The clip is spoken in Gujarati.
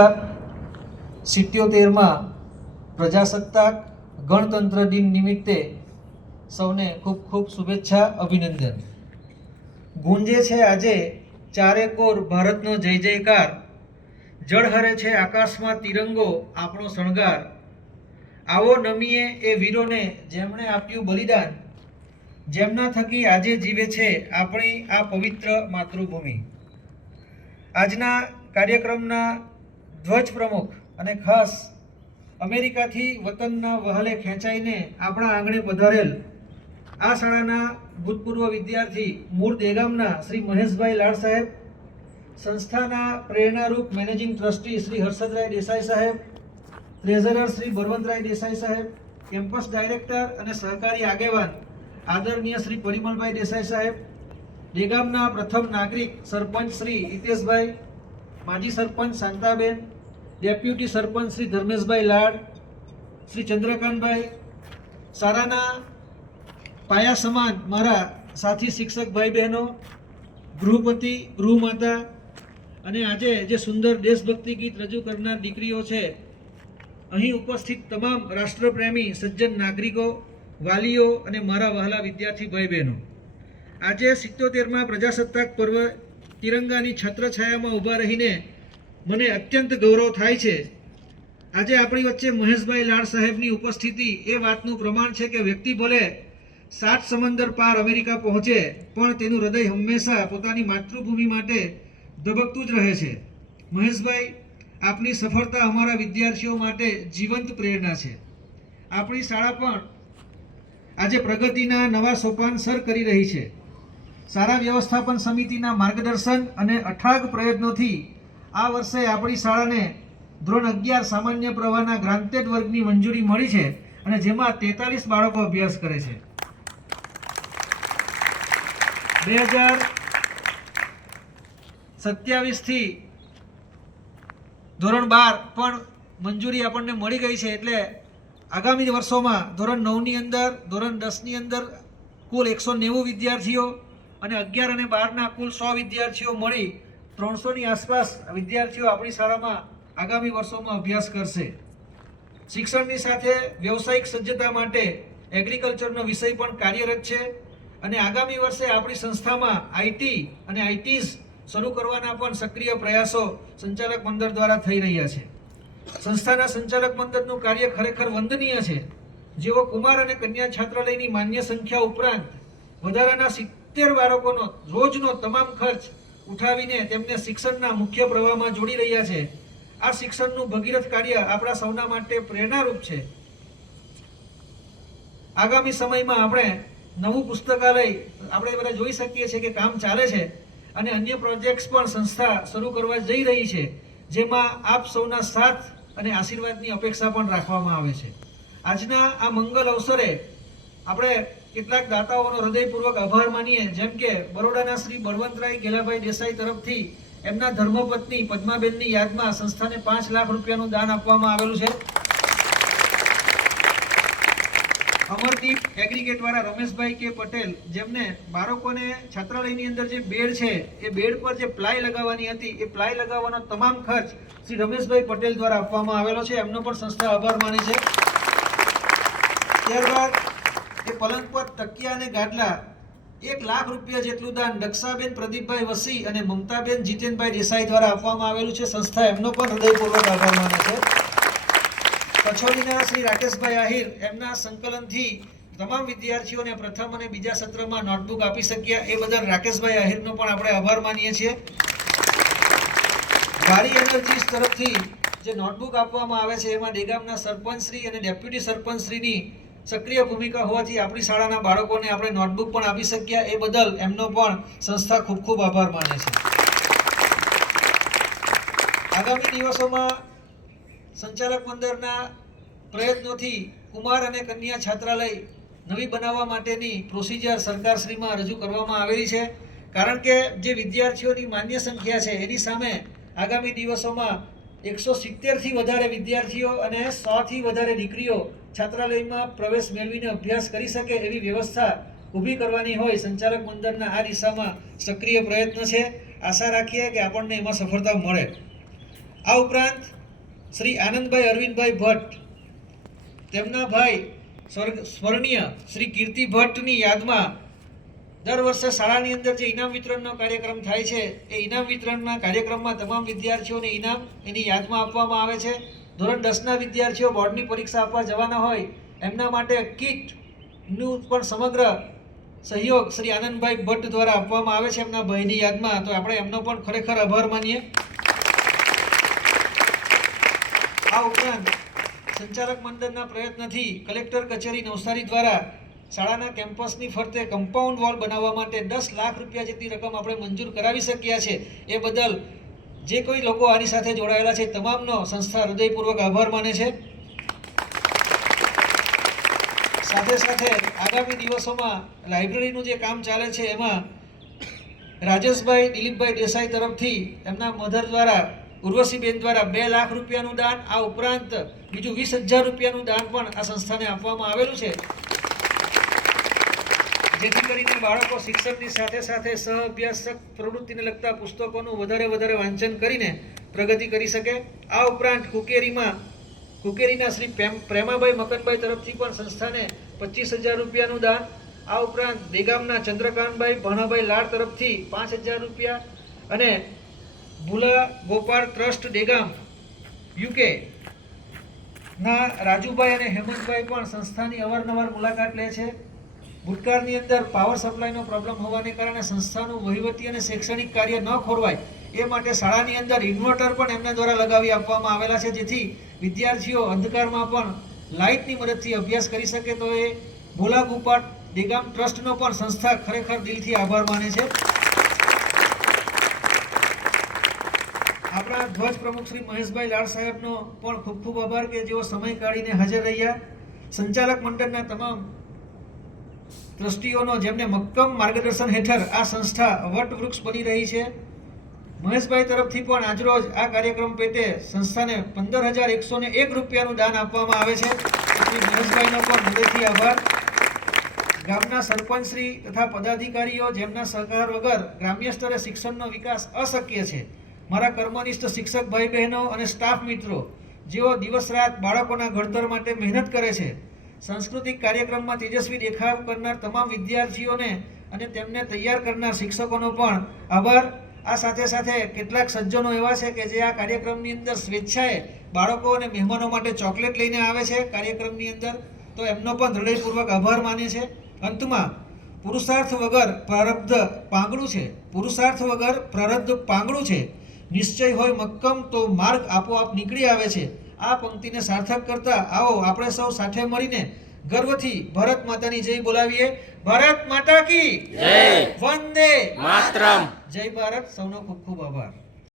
77માં પ્રજાસત્તાક ગણતંત્ર દિન નિમિત્તે સૌને ખૂબ ખૂબ શુભેચ્છા, અભિનંદન. ગુંજે છે આજે ચારે કોર ભારતનો જય જયકાર, જળહરે છે આકાશમાં તિરંગો આપણો શણગાર. આવો નમીએ એ વીરોને જેમણે આપ્યું બલિદાન, જેમના થકી આજે જીવે છે આપણી આ પવિત્ર માતૃભૂમિ. આજના કાર્યક્રમના ધ્વજ પ્રમુખ અને ખાસ અમેરિકાથી વતનના વહાલે ખેંચાઈને આપણા આંગણે પધારેલ આ શાળાના ભૂતપૂર્વ વિદ્યાર્થી મૂળ દેગામના શ્રી મહેશભાઈ લાડ સાહેબ, સંસ્થાના પ્રેરણારૂપ મેનેજિંગ ટ્રસ્ટી શ્રી હર્ષદરાય દેસાઈ સાહેબ, ટ્રેઝરર શ્રી બળવંતરાય દેસાઈ સાહેબ, કેમ્પસ ડાયરેક્ટર અને સહકારી આગેવાન આદરણીય શ્રી પરિમલભાઈ દેસાઈ સાહેબ, દેગામના પ્રથમ નાગરિક સરપંચ શ્રી હિતેશભાઈ, માજી સરપંચ શાંતાબેન, ડેપ્યુટી સરપંચ શ્રી ધર્મેશભાઈ લાડ, શ્રી ચંદ્રકાંતભાઈ, શાળાના પાયા સમાન મારા સાથી શિક્ષક ભાઈ બહેનો, ગૃહપતિ, ગૃહમાતા અને આજે જે સુંદર દેશભક્તિ ગીત રજૂ કરનાર દીકરીઓ છે, અહીં ઉપસ્થિત તમામ રાષ્ટ્રપ્રેમી સજ્જન નાગરિકો, વાલીઓ અને મારા વહાલા વિદ્યાર્થી ભાઈ બહેનો, આજે 77માં પ્રજાસત્તાક પર્વ તિરંગાની છત્રછાયામાં ઊભા રહીને મને અત્યંત ગૌરવ થાય છે. આજે આપણી વચ્ચે મહેશભાઈ લાડ સાહેબની ઉપસ્થિતિ એ વાતનું પ્રમાણ છે કે વ્યક્તિ ભલે 7 સમંદર પાર અમેરિકા પહોંચે પણ તેનું હૃદય હંમેશા પોતાની માતૃભૂમિ માટે ધબકતું જ રહે છે. મહેશભાઈ, આપની સફળતા અમારા વિદ્યાર્થીઓ માટે જીવંત પ્રેરણા છે. આપણી શાળા પણ આજે પ્રગતિના નવા સોપાન સર કરી રહી છે. શાળા વ્યવસ્થાપન સમિતિના માર્ગદર્શન અને અથાગ પ્રયત્નોથી આ વર્ષે આપણી શાળાને ધોરણ 11 સામાન્ય પ્રવાહના ગ્રાન્ટેડ વર્ગની મંજૂરી મળી છે અને જેમાં 43 બાળકો અભ્યાસ કરે છે. 2027થી ધોરણ 12 પણ મંજૂરી આપણને મળી ગઈ છે. એટલે આગામી વર્ષોમાં ધોરણ 9ની અંદર, ધોરણ 10ની અંદર કુલ 190 વિદ્યાર્થીઓ અને 11 અને 12ના કુલ 100 વિદ્યાર્થીઓ મળી 300ની આસપાસ વિદ્યાર્થીઓ આપણી શાળામાં આગામી વર્ષોમાં અભ્યાસ કરશે. શિક્ષણની સાથે વ્યવસાયિક સજ્જતા માટે એગ્રીકલ્ચરનો વિષય પણ કાર્યરત છે અને આગામી વર્ષે આપણી સંસ્થામાં આઈટી અને આઈટીઝ શરૂ કરવાના પણ સક્રિય પ્રયાસો સંચાલક મંડળ દ્વારા થઈ રહ્યા છે. સંસ્થાના સંચાલક મંડળનું કાર્ય ખરેખર વંદનીય છે. જેઓ કુમાર અને કન્યા છાત્રાલયની માન્ય સંખ્યા ઉપરાંત વધારાના 70 બાળકોનો રોજનો તમામ ખર્ચ ઉઠાવીને તેમને શિક્ષણના મુખ્ય પ્રવાહમાં જોડી રહ્યા છે. આ શિક્ષણનું ભગીરથ કાર્ય આપણા સૌના માટે પ્રેરણારૂપ છે. આગામી સમયમાં આપણે નવું પુસ્તકાલય આપણે બધા જોઈ શકીએ છીએ કે કામ ચાલે છે અને અન્ય પ્રોજેક્ટ્સ પણ સંસ્થા શરૂ કરવા જઈ રહી છે, જેમાં આપ સૌના સાથ અને આશીર્વાદની અપેક્ષા પણ રાખવામાં આવે છે. આજના આ મંગલ અવસરે આપણે કેટલાક દાતાઓનો હૃદયપૂર્વક આભાર માનીએ. જેમ કે બરોડાના શ્રી બળવંતરાય ગેલાભાઈ દેસાઈ તરફથી એમના ધર્મપત્ની પદ્માબેનની યાદમાં સંસ્થાને 5 લાખ રૂપિયાનું દાન આપવામાં આવેલું છે. અમરદીપ એગ્રીગેટ વાળા રમેશભાઈ કે પટેલ, જેમને બાળકોને છાત્રાલયની અંદર જે બેડ છે એ બેડ પર જે પ્લાય લગાવવાની હતી એ પ્લાય લગાવવાનો તમામ ખર્ચ શ્રી રમેશભાઈ પટેલ દ્વારા આપવામાં આવેલો છે. એમનો પણ સંસ્થા આભાર માને છે. ત્યારબાદ એ પલંગ પર તકિયા અને ગાદલા 1 લાખ રૂપિયા જેટલું દાન દક્ષાબેન પ્રદીપભાઈ વસી અને મમતાબેન જીતેનભાઈ દેસાઈ દ્વારા આપવામાં આવેલું છે. સંસ્થા એમનો પણ હૃદયપૂર્વક આભાર માને છે. કચોલીના શ્રી રાકેશભાઈ આહિર, એમના સંકલનથી તમામ વિદ્યાર્થીઓને પ્રથમ અને બીજા સત્રમાં નોટબુક આપી શક્યા એ બદલ રાકેશભાઈ આહિરનો પણ આપણે આભાર માનીએ છીએ. ગાડી એનર્જીસ તરફથી જે નોટબુક આપવામાં આવે છે એમાં દેગામના સરપંચશ્રી અને ડેપ્યુટી સરપંચશ્રીની સક્રિય ભૂમિકા હોવાથી આપણી શાળાના બાળકોને આપણે નોટબુક પણ આપી શક્યા એ બદલ એમનો પણ સંસ્થા ખૂબ ખૂબ આભાર માને છે. આગામી દિવસોમાં સંચાલક મંડળના પ્રયત્નોથી કુમાર અને કન્યા છાત્રાલય નવી બનાવવા માટેની પ્રોસિજર સરકારશ્રીમાં રજૂ કરવામાં આવેલી છે. કારણ કે જે વિદ્યાર્થીઓની માન્ય સંખ્યા છે એની સામે આગામી દિવસોમાં 170થી વધારે વિદ્યાર્થીઓ અને 100થી વધારે દીકરીઓ છાત્રાલયમાં પ્રવેશ મેળવીને અભ્યાસ કરી શકે એવી વ્યવસ્થા ઊભી કરવાની હોય સંચાલક મંડળના આ દિશામાં સક્રિય પ્રયત્ન છે. આશા રાખીએ કે આપણને એમાં સફળતા મળે. આ ઉપરાંત શ્રી આનંદભાઈ અરવિંદભાઈ ભટ્ટ, તેમના ભાઈ સ્મરણીય શ્રી કીર્તિ ભટ્ટની યાદમાં દર વર્ષે શાળાની અંદર જે ઇનામ વિતરણનો કાર્યક્રમ થાય છે, એ ઇનામ વિતરણના કાર્યક્રમમાં તમામ વિદ્યાર્થીઓને ઇનામ એની યાદમાં આપવામાં આવે છે. ધોરણ 10ના વિદ્યાર્થીઓ બોર્ડની પરીક્ષા આપવા જવાના હોય એમના માટે કીટનું પણ સમગ્ર સહયોગ શ્રી આનંદભાઈ ભટ્ટ દ્વારા આપવામાં આવે છે એમના ભાઈની યાદમાં. તો આપણે એમનો પણ ખરેખર આભાર માનીએ. આ ઉપરાંત સંચાલક મંડળના પ્રયત્નથી કલેક્ટર કચેરી નવસારી દ્વારા શાળાના કેમ્પસની ફરતે કમ્પાઉન્ડ વોલ બનાવવા માટે 10 લાખ રૂપિયા જેટલી રકમ આપણે મંજૂર કરાવી શક્યા છે. એ બદલ જે કોઈ લોકો આની સાથે જોડાયેલા છે તમામનો સંસ્થા હૃદયપૂર્વક આભાર માને છે. સાથે સાથે આગામી દિવસોમાં લાઇબ્રેરીનું જે કામ ચાલે છે એમાં રાજેશભાઈ દિલીપભાઈ દેસાઈ તરફથી એમના મધર દ્વારા ઉર્વશીબેન દ્વારા 2 લાખ રૂપિયાનું દાન, આ ઉપરાંત બીજું 20,000 રૂપિયાનું દાન પણ આ સંસ્થાને આપવામાં આવેલું છે, જેથી કરીને બાળકો શિક્ષણની સાથે સાથે સહ અભ્યાસક પ્રવૃત્તિને લગતા પુસ્તકોનું વધારે વાંચન કરીને પ્રગતિ કરી શકે. આ ઉપરાંત કુકેરીના શ્રી પ્રેમાભાઈ મકનભાઈ તરફથી પણ સંસ્થાને 25,000 રૂપિયાનું દાન, આ ઉપરાંત દેગામના ચંદ્રકાંતભાઈ ભાણાભાઈ લાડ તરફથી 5,000 રૂપિયા અને ભૂલા ગોપાળ ટ્રસ્ટ દેગામ યુકે ના રાજુભાઈ અને હેમંતભાઈ પણ સંસ્થાની અવારનવાર મુલાકાત લે છે. ભૂતકાળની અંદર પાવર સપ્લાયનો પ્રોબ્લેમ હોવાને કારણે સંસ્થાનું વહીવટી અને શૈક્ષણિક કાર્ય ન ખોરવાય એ માટે શાળાની અંદર ઇન્વર્ટર પણ એમના દ્વારા લગાવી આપવામાં આવેલા છે, જેથી વિદ્યાર્થીઓ અંધકારમાં પણ લાઇટની મદદથી અભ્યાસ કરી શકે. તો એ ભોલા ગોપાળ દેગામ ટ્રસ્ટનો પણ સંસ્થા ખરેખર દિલથી આભાર માને છે. આપણા ધ્વજ પ્રમુખ શ્રી મહેશભાઈ લાડ સાહેબનો પણ ખૂબ આભાર કે જેઓ સમય કાઢીને હાજર રહ્યા. સંચાલક મંડળના તમામ ટ્રસ્ટીઓનો જેમને મક્કમ માર્ગદર્શન હેઠળ આ સંસ્થા વટવૃક્ષ બની રહી છે. મહેશભાઈ તરફથી પણ આજરોજ આ કાર્યક્રમ પેટે સંસ્થાને 15,101 રૂપિયાનું દાન આપવામાં આવે છે. તેથી મહેશભાઈનો પણ હૃદયથી આભાર. ગામના સરપંચશ્રી તથા પદાધિકારીઓ જેમના સહકાર વગર ગ્રામ્ય સ્તરે શિક્ષણનો વિકાસ અશક્ય છે, મારા કર્મનિષ્ઠ શિક્ષક ભાઈ બહેનો અને સ્ટાફ મિત્રો જેઓ દિવસ રાત બાળકોના ઘડતર માટે મહેનત કરે છે, સાંસ્કૃતિક કાર્યક્રમમાં તેજસ્વી દેખાવ કરનાર તમામ વિદ્યાર્થીઓને અને તેમને તૈયાર કરનાર શિક્ષકોનો પણ આભાર. આ સાથે કેટલાક સજ્જનો એવા છે કે જે આ કાર્યક્રમની અંદર સ્વેચ્છાએ બાળકો અને મહેમાનો માટે ચોકલેટ લઈને આવે છે કાર્યક્રમની અંદર, તો એમનો પણ હૃદયપૂર્વક આભાર માને છે. અંતમાં પુરુષાર્થ વગર પ્રારબ્ધ પાંગળું છે, નિશ્ચય હોય મક્કમ તો માર્ગ આપોઆપ નીકળી આવે છે. આ પંક્તિને સાર્થક કરતા આવો આપણે સૌ સાથે મળીને ગર્વથી ભારત માતાની જય બોલાવીએ. ભારત માતા કી જય, વંદે માતરમ, જય ભારત. સૌનો ખૂબ આભાર.